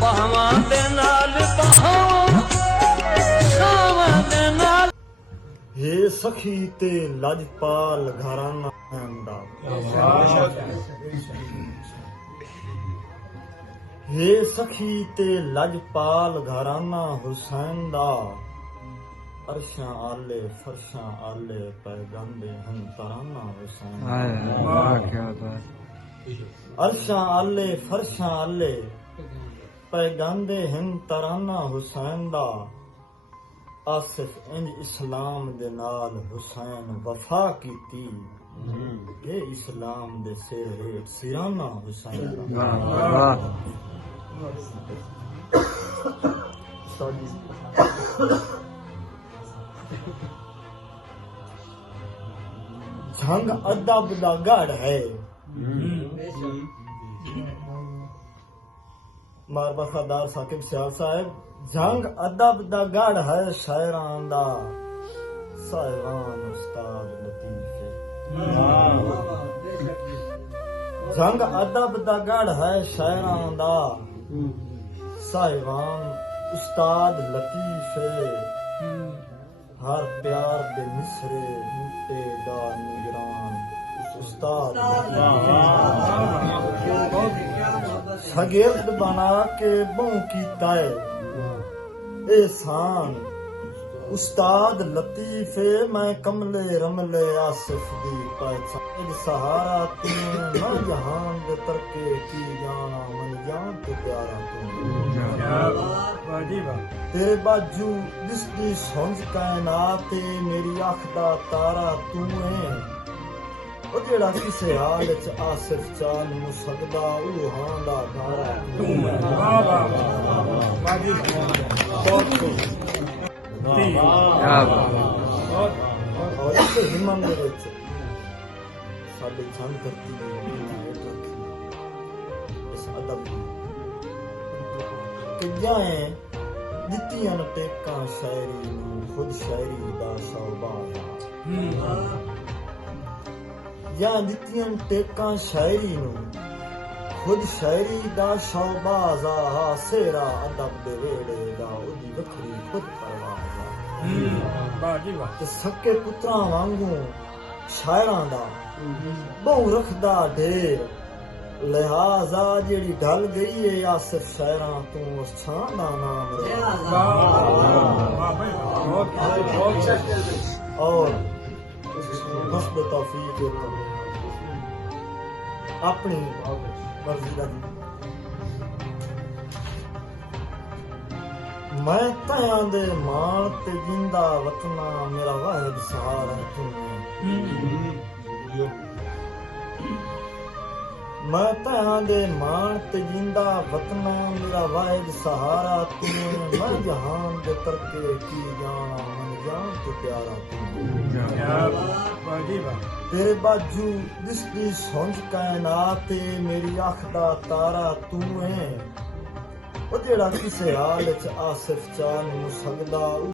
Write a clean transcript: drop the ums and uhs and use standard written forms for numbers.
ਬਾਹਾਂ ਦੇ ਨਾਲ ਬਾਹਾਂ ਸਾਵਾਂ ਦੇ ਨਾਲ हे सखी ते लजपाल घराना दा हे सखी ते लजपाल घराना हुसैन दा अरशां आले फरशां आले पैगंबे हम तराना हुसैन अरशां आले फरशां आले पैगंबे हम तराना हुसैन दा आसिफ इंज इस्लाम दे नाल हुसैन वफा कीती ये इस्लाम दे सिर हेठ सिराना हुसैन जंग अदब दा गढ़ है मार वफादार साकिब सियाल साहब जंग अदब दा गढ़ है शायरां दा साहिवान उस्ताद लतीफ जंग अदब दा गढ़ है शायरां दा साहिवान उस्ताद लतीफ हर प्यार दे मिसरे बूटे दा निगरान उस्ताद शगिर्द बना के बहु कीता है एहसान उस्ताद लतीफे मैं कमले रमले आसिफ दी पहचान सहारा तूने मैं जहान दे तरके की जाना मन जान तो प्यारा तू तेरे बाजू दिसदी सुंज कायनात मेरी अख दा तारा तू है ओ जेड़ा किसे हाल च आसिफ चाल नु सकदा ओ हां दा तारा तू है और इस हिम्मत दे विच साडे छंद करती है इस अदब कि जाए दित्तियां टेकां शायरी नूं खुद शायरी दा शौबा या दित्तियां टेकां शायरी नूं खुद शायरी दा शौबाज़ा सेरा अदब दे वेड़े दा उदी वखरी खुद परवाज़ा ते सके पुत्रां वांगू शायरां दा बहु रखदा ढेर लिहाजा जेड़ी ढल गई है आसिफ शायरां तू उस छां दा नाम और बस तौफीक अपनी मर्जी दा मैं तयां दे मान ते जिंदा वतना मेरा वाहिद सहारा तू मैं तयां दे मान ते जिंदा वतना मेरा वाहिद सहारा तू मैं जहान दे तरके की जाना मन जान तो प्यारा तू तेरे बाजू दिसदी सुंज कायनात मेरी अख दा तारा तू है ओ जेड़ा किसे हाल च आसिफ चाल नु सकदा